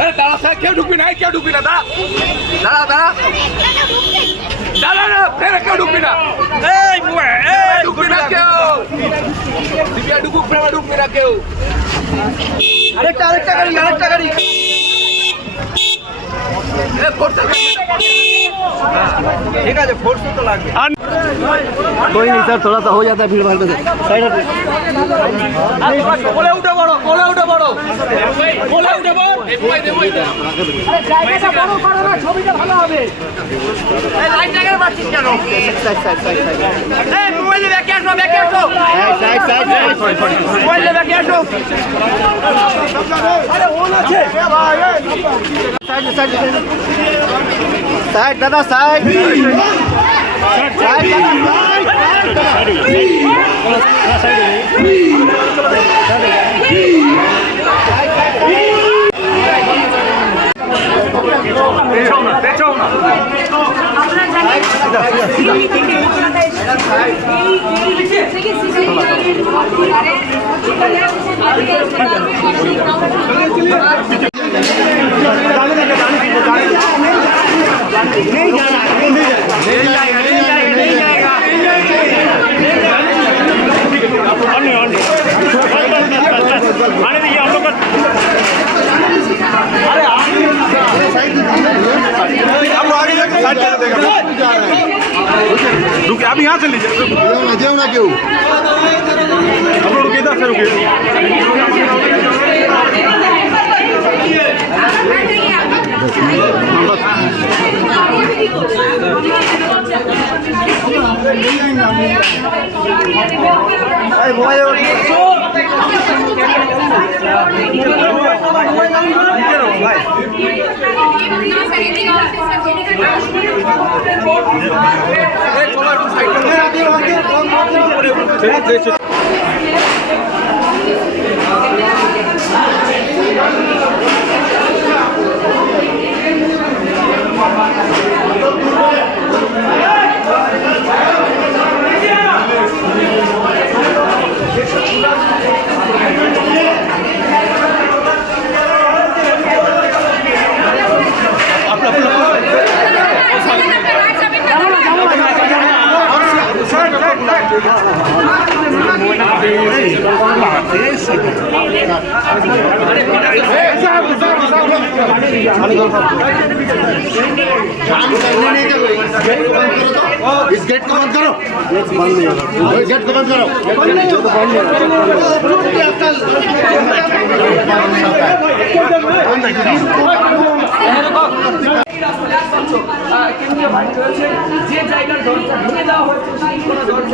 আরে দাঁড়া স্যার কেউ ঢুকবি না এই কেউ ঢুকবি না দাঁড়া। দাঁড়া দাঁড়া। দাঁড়া না ফেরে কেউ ঢুকবি না। এই বুয়া এই ঢুকবি না কেউ। দিব্যা ঢুকুক ফ্রেমে ঢুকবি না কেউ। আরেকটা আরেকটা গাড়ি আরেকটা গাড়ি। ঠিক আছে ফোর্স তো লাগবে। कोई नहीं सर थोड़ा सा हो जाता है भीड़ भाड़ में से साइड हट কোলে উঠে বড় কোলে উঠে বড় কোলে উঠে বড় साइड साइड साइड साइड এই মোবাইলে ব্যাকে আসো ব্যাকে আসো साइड साइड साइड মোবাইলে ব্যাকে আসো আরে ওন আছে साइड साइड দাঁড়িয়ে দাঁড়িয়ে দাঁড়িয়ে साइड आप यहाँ से लीजिए जेव ना क्यों आप लोग रुकिए इधर से रुकिए इस ঠিক আছে बंद करो बंद नहीं होगा गेट को बंद करो जो तो बंद नहीं কেন্দ্রীয় বাড়ি রয়েছে যে জায়গার দরজা ভেঙে দেওয়া হয়েছে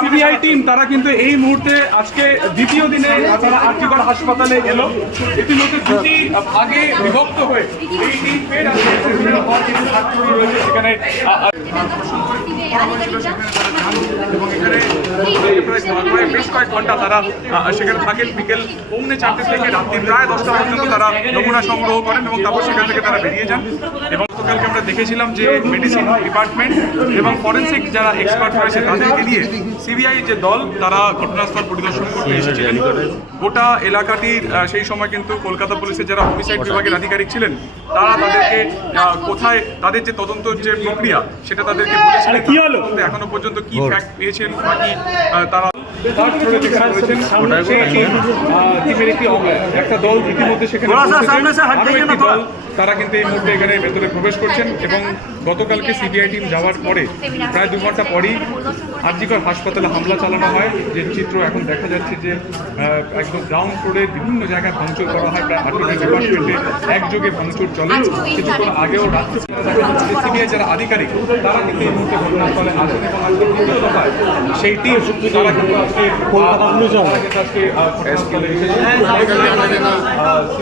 সিবিআই টিম, তারা কিন্তু এই মুহূর্তে আজকে দ্বিতীয় দিনে তারা আর্টিকল হাসপাতালে এলো। ইতিমধ্যে দুটি ভাগে বিভক্ত হয়ে এই টিম ফের সেখানে বেশ কয়েক ঘণ্টা তারা সেখানে থাকেন। বিকেল পৌনে চারটে থেকে রাত্রি প্রায় দশটা পর্যন্ত তারা নমুনা সংগ্রহ করেন এবং তারপর সেখান থেকে তারা বেরিয়ে যান। এবং গতকালকে আমরা দেখেছিলাম যে মেডিসিন ডিপার্টমেন্ট এবং ফরেন্সিক যারা এক্সপার্ট রয়েছে তাদেরকে নিয়ে সিবিআই যে দল তারা ঘটনাস্থল পরিদর্শন করতে এসেছিলেন। গোটা এলাকাটির সেই সময় কিন্তু কলকাতা পুলিশের যারা হোমিসাইড বিভাগের আধিকারিক ছিলেন তারা তাদেরকে কোথায় তাদের যে তদন্ত যে প্রক্রিয়া সেটা তাদেরকে বলেছিলেন। কি হলো? এখনও পর্যন্ত কি ফ্যাক্ট পেয়েছেন বা কি তারা একটা দল ইতিমধ্যে সেখানে তারা কিন্তু এই মুহূর্তে এখানে ভেতরে প্রবেশ করছেন এবং গতকালকে সিবিআই টিম যাওয়ার পরে প্রায় দু ঘণ্টা পরেই আরজিকর হাসপাতালে হামলা চালানো হয়। যে চিত্র এখন দেখা যাচ্ছে যে একদম গ্রাউন্ড ফ্লোরে বিভিন্ন জায়গায় ভাঙচুর করা হয়। প্রায় আঠেরোটি ডিপার্টমেন্টে একযোগে ভাঙচুর চলে। কিছুক্ষণ আগেও রাত্রে সিবিআই যারা আধিকারিক তারা কিন্তু এই মুহূর্তে ঘটনাস্থলে আসেন এবং আজকে দ্বিতীয় দফায় সেই টিম তারা কিন্তু আজকে আজকে